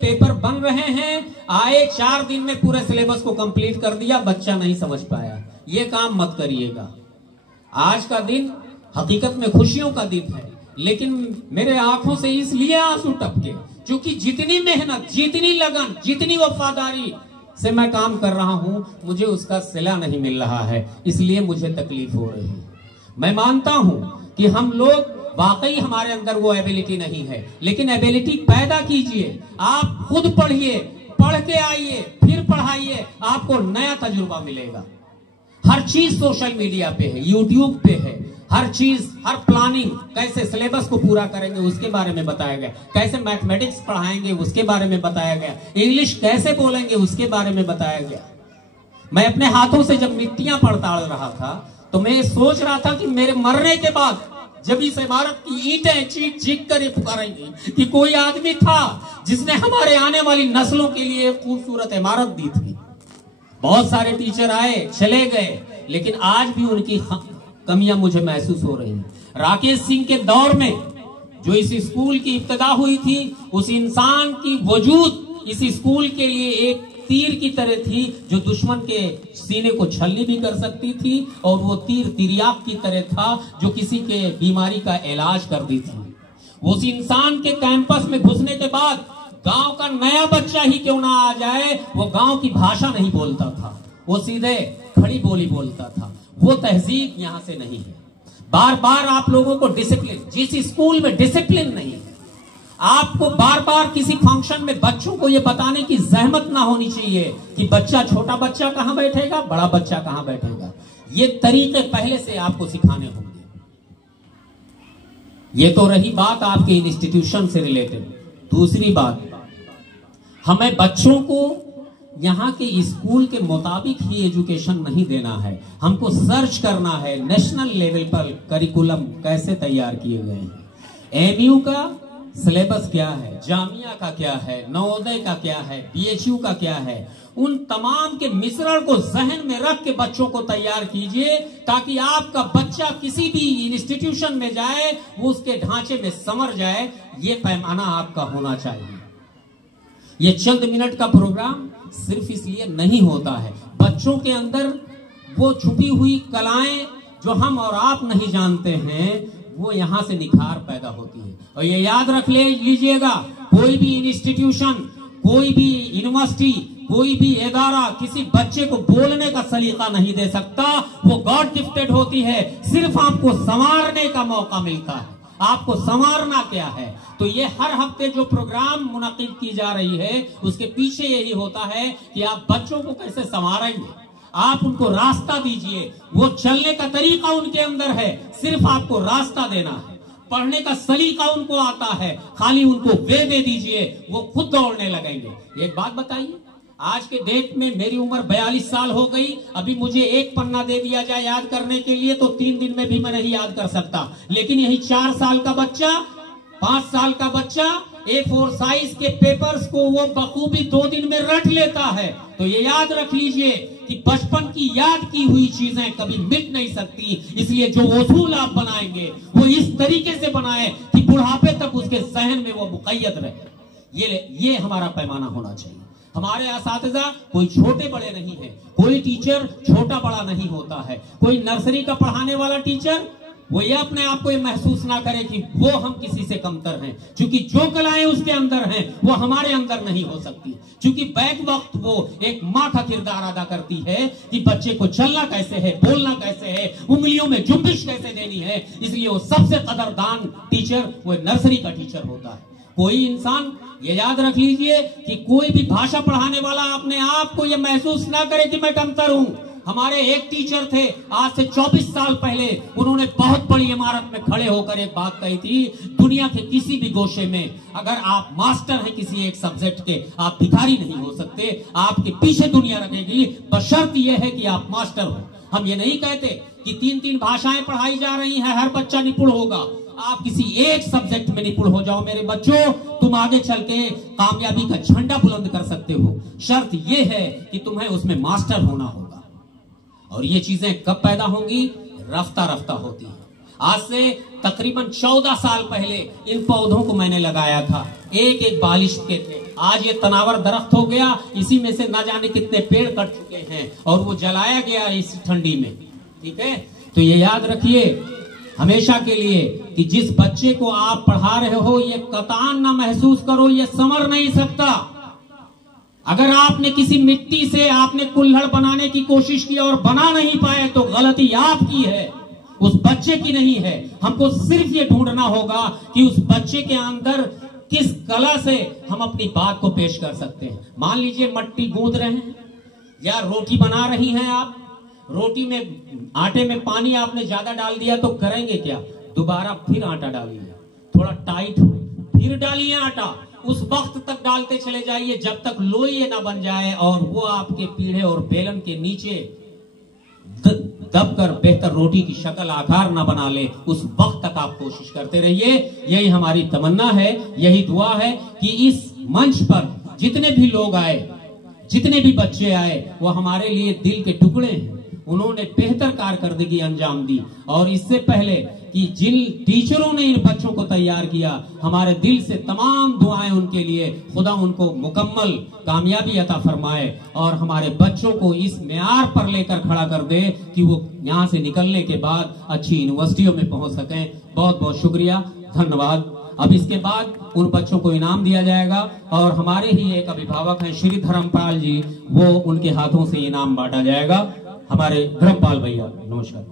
Paper बन रहे हैं, आए 4 दिन में पूरे सिलेबस को कंप्लीट कर दिया, बच्चा नहीं समझ पाया। ये काम मत करिएगा। आज का दिन हकीकत में खुशियों का दिन है, लेकिन मेरे आंखों से इसलिए आंसू टपके क्योंकि जितनी मेहनत, जितनी लगन, जितनी वफादारी से मैं काम कर रहा हूं, मुझे उसका सिला नहीं मिल रहा है, इसलिए मुझे तकलीफ हो रही है। मैं मानता हूं कि हम लोग वाकई हमारे अंदर वो एबिलिटी नहीं है, लेकिन एबिलिटी पैदा कीजिए। आप खुद पढ़िए, पढ़ के आइए, फिर पढ़ाइए, आपको नया तजुर्बा मिलेगा। हर चीज सोशल मीडिया पे है, यूट्यूब पे है, हर चीज, हर प्लानिंग, कैसे सिलेबस को पूरा करेंगे उसके बारे में बताया गया, कैसे मैथमेटिक्स पढ़ाएंगे उसके बारे में बताया गया, इंग्लिश कैसे बोलेंगे उसके बारे में बताया गया। मैं अपने हाथों से जब मिट्टियां पड़ताल रहा था तो मैं सोच रहा था कि मेरे मरने के बाद जब इस इमारत की ईंटें चीख चीख कर पुकारेंगी कि कोई आदमी था जिसने हमारे आने वाली नस्लों के लिए एक खूबसूरत इमारत दी थी। बहुत सारे टीचर आए, चले गए, लेकिन आज भी उनकी कमियां मुझे महसूस हो रही हैं। राकेश सिंह के दौर में जो इस स्कूल की इब्तिदा हुई थी, उस इंसान की वजूद इस स्कूल के लिए एक तीर की तरह थी जो दुश्मन के सीने को छलनी भी कर सकती थी, और वो तीर तिर्याक की तरह था जो किसी के बीमारी का इलाज कर दी थी। उस इंसान के कैंपस में घुसने के बाद गांव का नया बच्चा ही क्यों ना आ जाए, वो गांव की भाषा नहीं बोलता था, वो सीधे खड़ी बोली बोलता था। वो तहजीब यहां से नहीं है। बार बार आप लोगों को डिसिप्लिन, जिस स्कूल में डिसिप्लिन नहीं है, आपको बार बार किसी फंक्शन में बच्चों को यह बताने की जहमत ना होनी चाहिए कि बच्चा, छोटा बच्चा कहां बैठेगा, बड़ा बच्चा कहां बैठेगा। ये तरीके पहले से आपको सिखाने होंगे। ये तो रही बात आपके इंस्टीट्यूशन से रिलेटेड। दूसरी बात, हमें बच्चों को यहाँ के स्कूल के मुताबिक ही एजुकेशन नहीं देना है, हमको सर्च करना है नेशनल लेवल पर करिकुलम कैसे तैयार किए गए हैं, एमयू का सिलेबस क्या है, जामिया का क्या है, नवोदय का क्या है, बीएचयू का क्या है। उन तमाम के मिश्रण को जहन में रख के बच्चों को तैयार कीजिए, ताकि आपका बच्चा किसी भी इंस्टीट्यूशन में जाए वो उसके ढांचे में समर जाए। ये पैमाना आपका होना चाहिए। ये चंद मिनट का प्रोग्राम सिर्फ इसलिए नहीं होता है, बच्चों के अंदर वो छुपी हुई कलाएं जो हम और आप नहीं जानते हैं, वो यहां से निखार पैदा होती है। और ये याद रख लीजिएगा, कोई भी इंस्टीट्यूशन, कोई भी यूनिवर्सिटी, कोई भी इदारा किसी बच्चे को बोलने का सलीका नहीं दे सकता। वो गॉड गिफ्टेड होती है, सिर्फ आपको संवारने का मौका मिलता है। आपको संवारना क्या है? तो ये हर हफ्ते जो प्रोग्राम मुनक्किद की जा रही है, उसके पीछे यही होता है कि आप बच्चों को कैसे संवारेंगे, आप उनको रास्ता दीजिए। वो चलने का तरीका उनके अंदर है, सिर्फ आपको रास्ता देना है। पढ़ने का सलीका उनको आता है, खाली उनको वे दे दीजिए, वो खुद दौड़ने लगेंगे। एक बात बताइए, आज के डेट में मेरी उम्र 42 साल हो गई, अभी मुझे एक पन्ना दे दिया जाए याद करने के लिए तो 3 दिन में भी मैं नहीं याद कर सकता। लेकिन यही 4 साल का बच्चा, 5 साल का बच्चा A4 साइज के पेपर्स को वो बखूबी 2 दिन में रट लेता है। तो ये याद रख लीजिए कि बचपन की याद की हुई चीजें कभी मिट नहीं सकती। इसलिए जो उसूल आप बनाएंगे वो इस तरीके से बनाए कि बुढ़ापे तक उसके जहन में वो मुक़य्यद रहे। ये हमारा पैमाना होना चाहिए। हमारे असातिज़ा कोई छोटे बड़े नहीं है, कोई टीचर छोटा बड़ा नहीं होता है। कोई नर्सरी का पढ़ाने वाला टीचर वो ये अपने आप को ये महसूस ना करे कि वो हम किसी से कमतर हैं, क्योंकि जो कलाएं उसके अंदर हैं वो हमारे अंदर नहीं हो सकती। क्योंकि बैक वक्त वो एक माँ का किरदार अदा करती है कि बच्चे को चलना कैसे है, बोलना कैसे है, उंगलियों में जुम्बिश कैसे देनी है। इसलिए वो सबसे कदरदान टीचर वो नर्सरी का टीचर होता है। कोई इंसान ये याद रख लीजिए कि कोई भी भाषा पढ़ाने वाला अपने आप को ये महसूस ना करे कि मैं कमतर हूं। हमारे एक टीचर थे, आज से 24 साल पहले, उन्होंने बहुत बड़ी इमारत में खड़े होकर एक बात कही थी, दुनिया के किसी भी गोशे में अगर आप मास्टर हैं किसी एक सब्जेक्ट के, आप भिखारी नहीं हो सकते। आपके पीछे दुनिया रखेगी, बशर्त यह है कि आप मास्टर हो। हम ये नहीं कहते कि 3-3 भाषाएं पढ़ाई जा रही हैं, हर बच्चा निपुण होगा। आप किसी एक सब्जेक्ट में निपुण हो जाओ मेरे बच्चों, तुम आगे चल के कामयाबी का झंडा बुलंद कर सकते हो। शर्त यह है कि तुम्हें उसमें मास्टर होना होगा। और ये चीजें कब पैदा होंगी? रफ्ता रफ्ता होती है। आज से तकरीबन 14 साल पहले इन पौधों को मैंने लगाया था। एक एक बालिश के थे। आज ये तनावर दरख्त हो गया, इसी में से न जाने कितने पेड़ कट चुके हैं और वो जलाया गया इस ठंडी में। ठीक है, तो ये याद रखिए हमेशा के लिए कि जिस बच्चे को आप पढ़ा रहे हो ये कतान ना महसूस करो ये संवर नहीं सकता। अगर आपने किसी मिट्टी से आपने कुल्हड़ बनाने की कोशिश की और बना नहीं पाए तो गलती आपकी है, उस बच्चे की नहीं है। हमको सिर्फ ये ढूंढना होगा कि उस बच्चे के अंदर किस कला से हम अपनी बात को पेश कर सकते हैं। मान लीजिए मट्टी गूंद रहे हैं या रोटी बना रही हैं आप, रोटी में आटे में पानी आपने ज्यादा डाल दिया तो करेंगे क्या, दोबारा फिर आटा डालिए, थोड़ा टाइट हो फिर डालिए आटा, उस वक्त तक डालते चले जाइए जब तक लोई ना बन जाए और वो आपके पीढ़े और बेलन के नीचे दबकर बेहतर रोटी की शक्ल आकार ना बना ले, उस वक्त तक आप कोशिश करते रहिए। यही हमारी तमन्ना है, यही दुआ है कि इस मंच पर जितने भी लोग आए, जितने भी बच्चे आए, वो हमारे लिए दिल के टुकड़े हैं। उन्होंने बेहतर कारकर्दगी अंजाम दी और इससे पहले कि जिन टीचरों ने इन बच्चों को तैयार किया, हमारे दिल से तमाम दुआएं उनके लिए, खुदा उनको मुकम्मल कामयाबी अता फरमाए और हमारे बच्चों को इस मेयार पर लेकर खड़ा कर दे कि वो यहाँ से निकलने के बाद अच्छी यूनिवर्सिटियों में पहुंच सकें। बहुत बहुत शुक्रिया, धन्यवाद। अब इसके बाद उन बच्चों को इनाम दिया जाएगा और हमारे ही एक अभिभावक हैं श्री धर्मपाल जी, वो उनके हाथों से इनाम बांटा जाएगा। हमारे धर्मपाल भैया, नमस्कार।